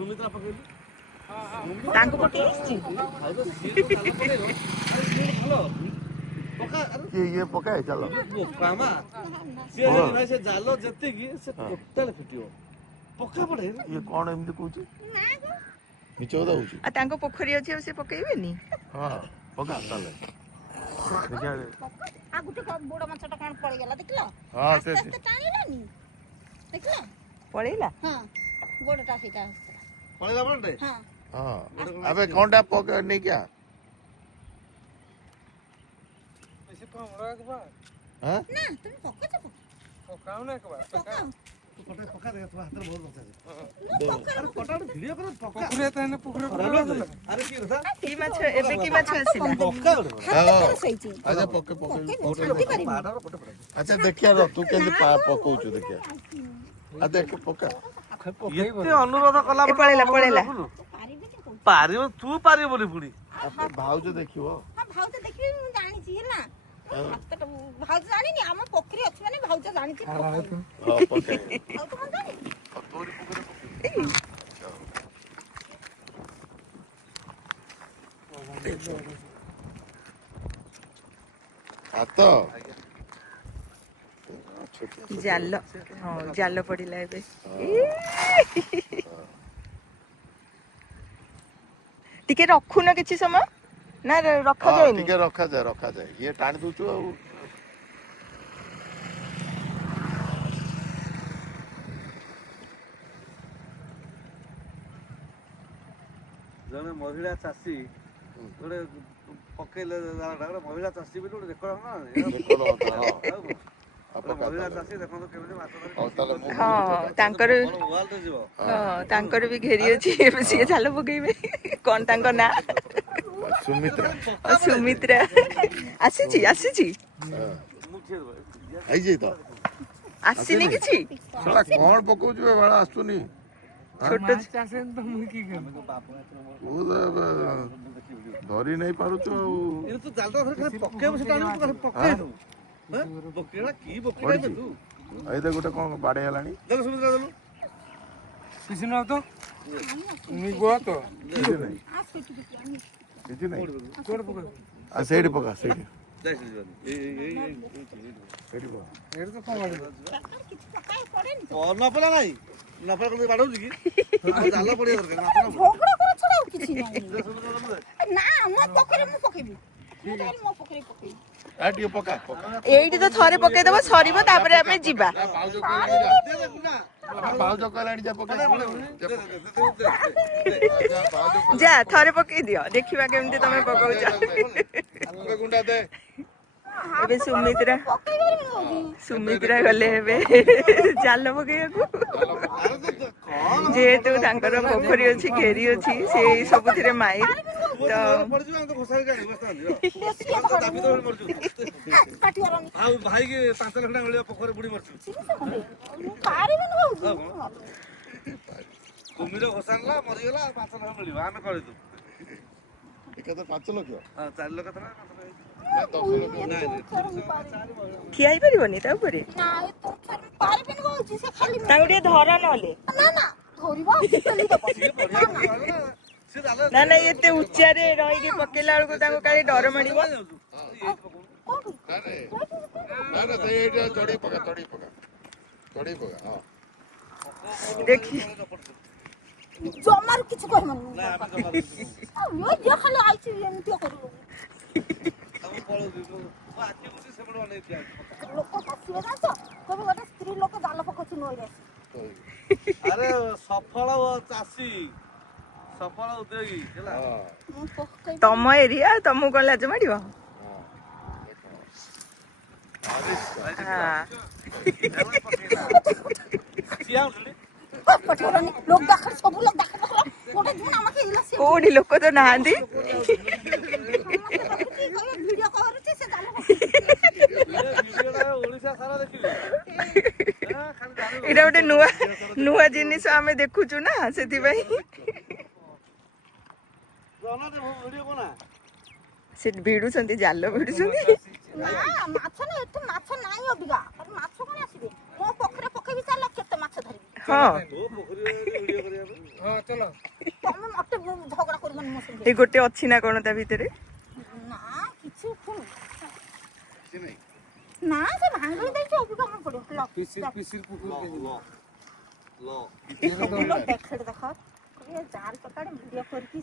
ସୁମିତ୍ରା ପକେଇଲୁ ତାଙ୍କୁ ପକେଇ ଆସିଛି ଇଏ ପକାଏ ଚାଲ ସେ ଜାଲ ଯେତିକି ସେ ଟୋଟାଲ ଫିଟିବ ପକା ପଡେ ଇଏ କଣ ଏମିତି କହୁଛି ମିଛ କଥା ହଉଛି ଆଉ ତାଙ୍କ ପୋଖରୀ ଅଛି ଆଉ ସେ ପକେଇବେନି ହଁ ପକା ତାହେଲେ ଦେଖିଆ ଆଉ ଗୋଟେ ବଡ ମାଛଟା କଣ ପଳେଇଗଲା ଦେଖିଲ ହଁ ଆସ୍ତେ ଆସ୍ତେ ଟାଣିଲାନି ଦେଖିଲ ପଳେଇଲା ହଁ ବଡଟା ସେଇଟା ପଳେଇଲା ବଡଟେ ହଁ ହଁ ଏବେ କଣଟା ପକା ନେଇକି ଆ ନା তুমি ପକାଛ ପକାଉ ନା ଏକବାର ପକାଅ ପକା ଦେ ତୋ ହାତରେ ବହୁତ ବସା ପକା ଭିଡିଓ କର ପକା ପୋଖରୀ ତାହେଲେ ପୋଖରୀ ଆରେ କି କଥା କି ମାଛ ଏବେ କି ମାଛ ଆସିଲା ପକା ସେଇଛି ଆଚ୍ଛା ପକେଇଲୁ ବାଡର ପଟେ ପଟେ ଆଚ୍ଛା ଦେଖିଆ ର ତୁ କେମିତି ପକଉଛୁ ଦେଖିଆ ଆ ଦେଖ ପକା ଏତେ ଅନୁରୋଧ କଲା ଏ ପଳେଇଲା ପଳେଇଲା ପାରିବ ତୁ ପାରିବ ବୋଲି ପୁଣି ଭାଉଜ ଦେଖିବ ହଁ ଭାଉଜ ଦେଖିବି ମୁଁ ଜାଣିଛି ହେଲା ଭାଉଜ ଜାଣିନି ଆମ ପୋଖରୀ ଅଛି ମାନେ ଭାଉଜ ଜାଣିଛି ହଁ ପକାଏ ଭାଉଜ କଣ ଜାଣିନି ତୋରି ପକେଇଲେ ହାତ ଜାଲ ହଁ ଜାଲ ପଡିଲା ଏବେ ଟିକେ ରଖୁନ କିଛି ସମୟ ନା ରଖାଯାଏନି ଟିକେ ରଖାଯାଏ ଇଏ ଟାଣି ଦଉଛୁ ଆଉ ଜଣେ ମହିଳା ଚାଷୀ ଗୋଟେ ପକେଇଲେ ଗୋଟେ ମହିଳା ଚାଷୀ ବୋଲି ଗୋଟେ ରେକର୍ଡ ମହିଳା ଚାଷୀ ଦେଖନ୍ତୁ କେମିତି ମାଛ ହଁ ତାଙ୍କର ତାଙ୍କର ବି ଘେରି ଅଛି ଏବେ ସିଏ ଜାଲ ପକେଇବେ କଣ ତାଙ୍କ ନାଁ ସୁମିତ୍ରା ଆସିଛି ହେଇଛି ତ ଆସିନି କିଛି ଶଳା କଣ ପକଉଛୁ ବେଳା ଆସୁନି ଛୋଟ ଚାଷେନି ତ ମୁଁ କି ଧରି ନେଇ ପାରୁଛୁ ଆଉ ତୁ ଜାଲ ପକେଇବୁ ସେଟା ପକେଇବୁ ପକେଇଲା କି ପକେଇଲା ତୁ ଏଇଟା ଗୋଟେ କଣ ବାଡେଇ ହେଲାଣି ଦେଲୁ ସୁମିତ୍ରା ଦେଲୁ କିଛି ନୁହଁ ତ ଗୁଆ ତ କିଛି ନାହିଁ କୁଆଡେ ପକେଇବୁ ଆଉ ସେଇଠି ପକା ସେଇଠି ସେଇଠି ପକା ଏଇଟା ତ କଣ ବାଡିବ କିଛି ପକାଇ ପଡେନି ନପଲା ନାଇଁ ନପଲା କୋଉଠି ବାଡଉଛି କି ଜାଲ ପଡିବା ଦରକାର ଝଗଡା କର ଛଡା ଆଉ କିଛି ନାହିଁ ନା ମୋ ପୋଖରୀ ମୁଁ ପକେଇବି ମୋ ପୋଖରୀ ପକେଇବି ଟିକେ ପକା ଏଇଠି ତ ଥରେ ପକେଇଦବ ସରିବ ତାପରେ ଆମେ ଯିବା ଭାଉଜ କହିଲାଣି ଯା ପକେଇ ଯା ଥରେ ପକେଇ ଦିଅ ଦେଖିବା କେମିତି ତମେ ପକଉଛ ଗୁଣ୍ଡା ଦେ ଏବେ ସୁମିତ୍ରା ଗଲେ ଏବେ ଜାଲ ପକେଇବାକୁ ଯେହେତୁ ତାଙ୍କର ପୋଖରୀ ଅଛି ଘେରି ଅଛି ସେଇ ସବୁଥିରେ ମାଇର ତ ଭାଇ କି 5 ଲକ୍ଷ ଟଙ୍କା ମିଳିବ ପୋଖରୀ ବୁଡି ମରିଛୁ କୁମ୍ଭୀର ଘୋଷାଣିଲା ମରିଗଲା 5 ଲକ୍ଷ ମିଳିବ ଆମେ କରିଦୁ କେତେ 5 ଲକ୍ଷ 4 ଲକ୍ଷ ଟଙ୍କା ଠିଆ ହେଇପାରିବନି ତା ଉପରେ ତାଙ୍କୁ ଟିକେ ଧର ନହେଲେ ନା ଏତେ ଉଚ୍ଚାରେ ରହିକି ପକେଇଲା ବେଳକୁ ତାଙ୍କୁ କାଳେ ଡର ମାଡ଼ିବ ଦେଖି ଜମାରୁ କିଛି କହିବନି ଖାଲି ଆଇଛି ଏମିତି କରିବୁ ଲୋକ ହସିବେ ନା ତ କହିବେ ଗୋଟେ ସ୍ତ୍ରୀ ଲୋକ ଜାଲ ପକଉଛି ନଈରେ ଆରେ ସଫଳ ଚାଷୀ ସଫଳ ଉଦ୍ୟୋଗୀ ହେଲା ତମ ଏରିଆ ତମକୁ କଣ ଲାଜ ମାଡ଼ିବ କୋଉଠି ଲୋକ ତ ନାହାନ୍ତି ଏଇଟା ଗୋଟେ ନୂଆ ଜିନିଷ ଆମେ ଦେଖୁଛୁ ନା ସେଥିପାଇଁ ସେ ଭିଡୁଛନ୍ତି ଜାଲ ଭିଡୁଛନ୍ତି ମାଛ ନା ଏଠି ମାଛ ନାହିଁ ଅବିକା ମାଛ କଣ ଆସିବେ ମୋ ପୋଖରୀ ପକେଇବି ଚାଲ କେତେ ମାଛ ଧରିବି ହଁ ପୋଖରୀ ଭିଡିଓ କରିବା ହଁ ଚାଲ ତମେ ମତେ ଝଗଡ଼ା କରିବନି ମୋ ସଙ୍ଗେ ଏ ଗୋଟେ ଅଛି ନା କଣ ତା ଭିତରେ? ନା କିଛି ଉଠୁନି କିଛି ନାହିଁ ନା ସେ ଭାଙ୍ଗି ଦେଇଛି ଅବିକା କଣ ପଡ଼ିବ ଲ ପିସିର ପୁକୁର ଲ ଦେଖ ଦେଖ ଏ ଜାଲ ପକାଡେ ଭିଡ଼ିଓ କରିକି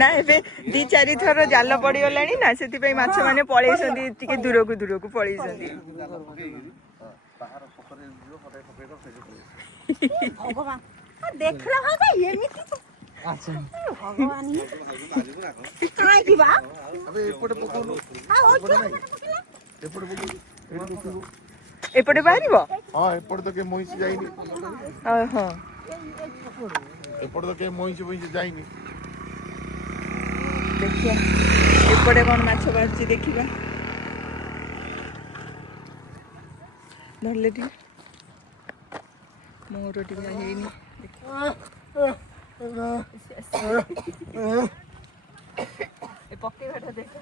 ନା ଏବେ 2-4 ଥର ଜାଲ ପଡିଗଲାଣି ନା ସେଥିପାଇଁ ମାଛ ମାନେ ପଳେଇଛନ୍ତି ଟିକେ ଦୂରକୁ ପଳେଇଛନ୍ତି। ଜାଲ ପକେଇକିରି ବାହାର ପୋଖରୀରେ ଯିବ ପଟେ ପକେଇଦେବ ସେଇଠି ପଳେଇ ଭଗବାନ ଦେଖିଲା ଭାଇ ଏମିତି ଆଚ୍ଛା ଭଗବାନ ଆସିବ ନା କଣ କାହିଁକି ବା ଆବେ ଏପଟେ ପକଉନୁ ଆଉ ଏପଟେ ନାହିଁ ଏପଟେ ପକଉନୁ ଏଠି ଦେଖିବୁ ଏପଟେ ବାହାରିବ? ହଁ ଏପଟେ ତ କେହି ମଇଁଷି ଯାଇନି ଓହୋ ଏପଟେ ତ କେହି ମଇଁଷି ଯାଇନି ଦେଖିବା ଏପଟେ କଣ ମାଛ ବାହାରୁଛି ଦେଖିବା। ଧରିଲେ ଟିକେ ମୋର ଟିକେ ହେଇନି ଏ ପକେଇବାଟା ଦେଖ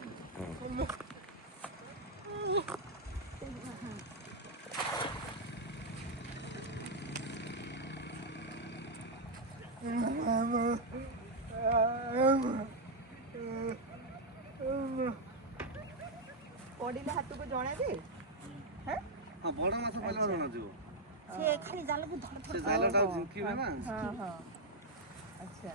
ପଡ଼ିଲେ ହାତକୁ ଜଣା ଯେ ହଁ ବଡ଼ ମାଛ ପଡ଼ିଲେ ଜଣାଯିବ ସେ ଖାଲି ଜାଲକୁ ଧର ସେ ଜାଲଟା ଝିଙ୍କିବେ ନା ହଁ ଆଚ୍ଛା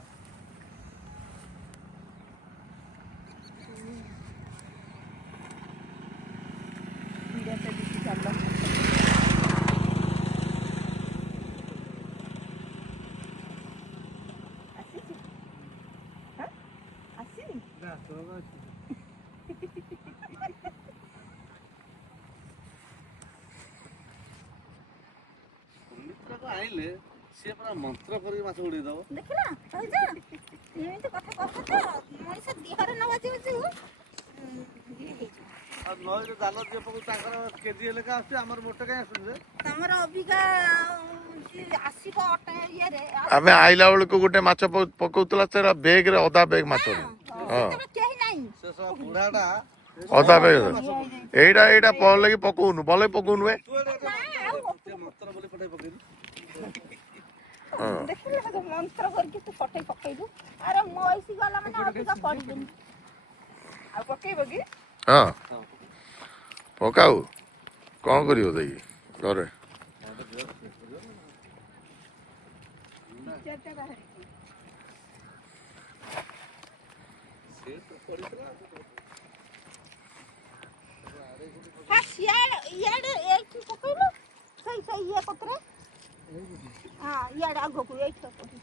ସୁମିତ୍ରାକୁ ଆଣିଲେ ସିଏ ପୁରା ମନ୍ତ୍ର କରିକି ମାଛ ଉଡ଼େଇ ଦବ ଦେଖିଲା କହିଛ ଏମିତି କଥା କହ ତ ମଣିଷ ଦେହରେ ନ ବାଜିବ ଯୋଉ ଇଏ ହେଇଯିବ ଆଉ ନଈରେ ଜାଲ ଯିଏ ପକଉ ତାଙ୍କର କେଜି ଲେଖା ଆସୁଛି ଆମର ମୋଟେ କାହିଁ ଆସୁନି ଯେ ତମର ଅବିକା ଆସିବ ଅଟା ଇଏରେ ଆମେ ଆଇଲା ବେଳକୁ ଗୋଟେ ମାଛ ପକଉଥିଲା ସେଟା ବେଗରେ ଅଧା ବେଗ ମାଛ ହଁ ସେତେବେଳେ କେହି ନାହିଁ ସେ ସବୁ ବୁଢ଼ାଟା ଅଧା ବେଗ ଏଇଟା ଲାଗି ପକଉନୁ ଭଲେ ପକଉନୁ ଏ ସେ ମନ୍ତ୍ର ବୋଲି ପଠେଇ ପକେଇଲୁ ଦେଖିଲେ ମନ୍ତ୍ର କରିକି ତୁ ପଠେଇ ପକେଇବୁ ଆରେ ମଇଁଷି ଗଲା ମାନେ ଅବିକା ପଡ଼ିବେନି ଆଉ ପକେଇବ କି? ହଁ ପକାଉ କ'ଣ କରିବ ଦେଇକି ଘରେ ଇଆଡ଼େ ଏଇଠି ପକେଇଲୁ ସେଇ ଇଏ କତରେ ହଁ ଇଆଡ଼େ ଆଗକୁ ଏଇଠି ପକେଇଲୁ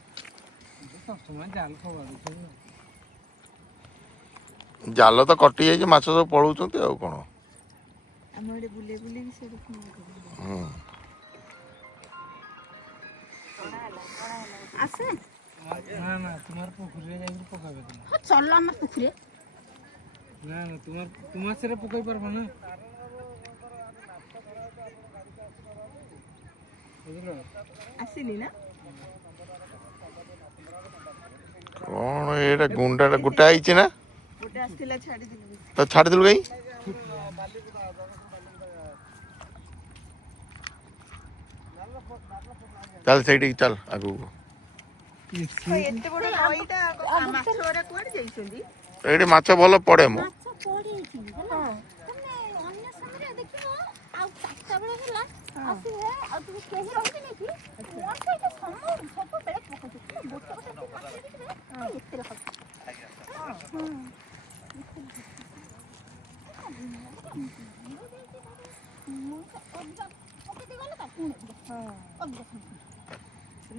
ଜାଲ ତ କଟି ଯାଇଛି ମାଛ ସବୁ ପଳଉଛନ୍ତି ଆଉ କ'ଣ ଆମ ଆଡ଼େ ବୁଲେଇକି ସେଠି ହୁଁ ଆସେ ନା ନା তোমার পুকুরে যাইকি পকাবে তুমি ହଁ ଚଲ ଆମ ପୋଖରୀ না না তোমার সেটা পকাই পারবে না বুঝলো ଆସିନି ନା କ'ଣ ଏଇଟା ଗୁଣ୍ଡାଟା ଗୋଟା ହେଇଛି ନା ଗୋଟେ ଆସିଥିଲା ଛାଡ଼ିଦେଲି ତ ଛାଡ଼ିଦେଲୁ କାଇଁ ଚାଲ ସେଇଠିକି ଚାଲ ଆଗକୁ ଏତେ ବଡ଼ ନଈଟା ମାଛ ଗୁଡ଼ା କୁଆଡ଼େ ଯାଇଛନ୍ତି? ଏଇଠି ମାଛ ଭଲ ପଡ଼େ ମୁଁ ମାଛ ପଡ଼ିଛି ହେଲା ତମେ ଅନ୍ୟ ସମୟରେ ଦେଖିବ ଆଉ 4ଟା ବେଳେ ହେଲା ଆସିବେ ଆଉ তুমি କେହି ରହିବେନି କି ମଣିଷ ଏଠି ସବୁବେଳେ ପକଉଛି ଗୋଟେ ଗୋଟେ ମାଛ ଦେଖିବେ ଏତେ ରଖ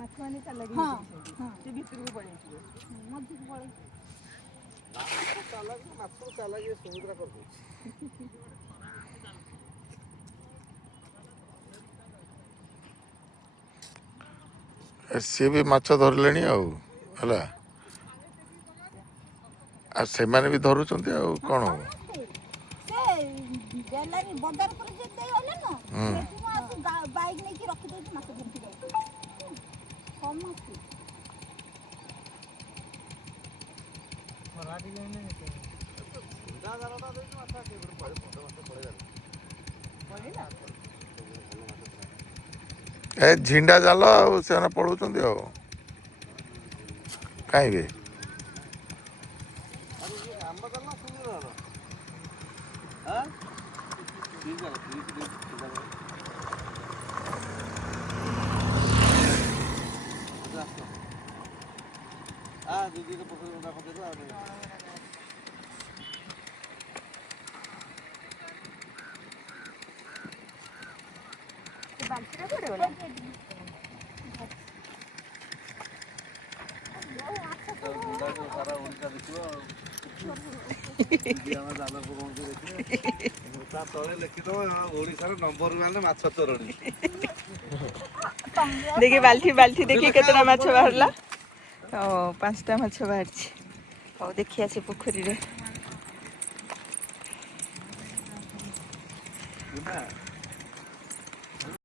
ମାଛମାନେ ଚାଲାକି ହଁ ସେ ଭିତରକୁ ପଳେଇଯିବେ ମଝିକୁ ପଳେଇ ମାଛ ଚାଲାକି ସମୁଦ୍ର କରିଦଉଛି ସିଏ ବି ମାଛ ଧରିଲେଣି ଆଉ ହେଲା ଆଉ ସେମାନେ ବି ଧରୁଛନ୍ତି ଆଉ କ'ଣ ହବ ସେ ବେଲାରୀ ବଜାର ଉପରେ ଯେ ଦେଇ ଗଲେ ନା ସେଠି ମୁଁ ଆସି ବାଇକ୍ ନେଇକି ରଖିଦେଇଛି ମାଛ ଧରିକି ଯାଉଛି ସମସ୍ତେ ଖରା ଟିକେ ଏ ଝିଣ୍ଡା ଜାଲ ଆଉ ସେମାନେ ପଳଉଛନ୍ତି ଆଉ କାହିଁକି ଆମ ଜାଲ ନା ସୁନ୍ଦର ଜାଲ? ଆଁ? କି ଜାଲ? କି ଜାଲ? ଆସ। ଦିଦିର ପୋଖରୀ ମୁଣ୍ଡା ପକେଇଦେବା ଆଉ ଟିକେ। ବାଲ୍ଟିରେ କୁଆଡ଼େ ଗଲା? ମୁଣ୍ଡାକୁ ସାରା ଓଡ଼ିଶା ଦେଖିବ ଆଉ। ଆମ ଜାଲ ପକଉଛୁ ଦେଖିବ। ତା ତଳେ ଲେଖିଦବ ଓଡ଼ିଶାର ନମ୍ବର 1 ମାଛ ଚୋରଣୀ। ଦେଖି ବାଲ୍ଟି ଦେଖି କେତେଟା ମାଛ ବାହାରିଲା? 5ଟା ମାଛ ବାହାରିଛି। ହଉ ଦେଖିଆ ସେ ପୋଖରୀରେ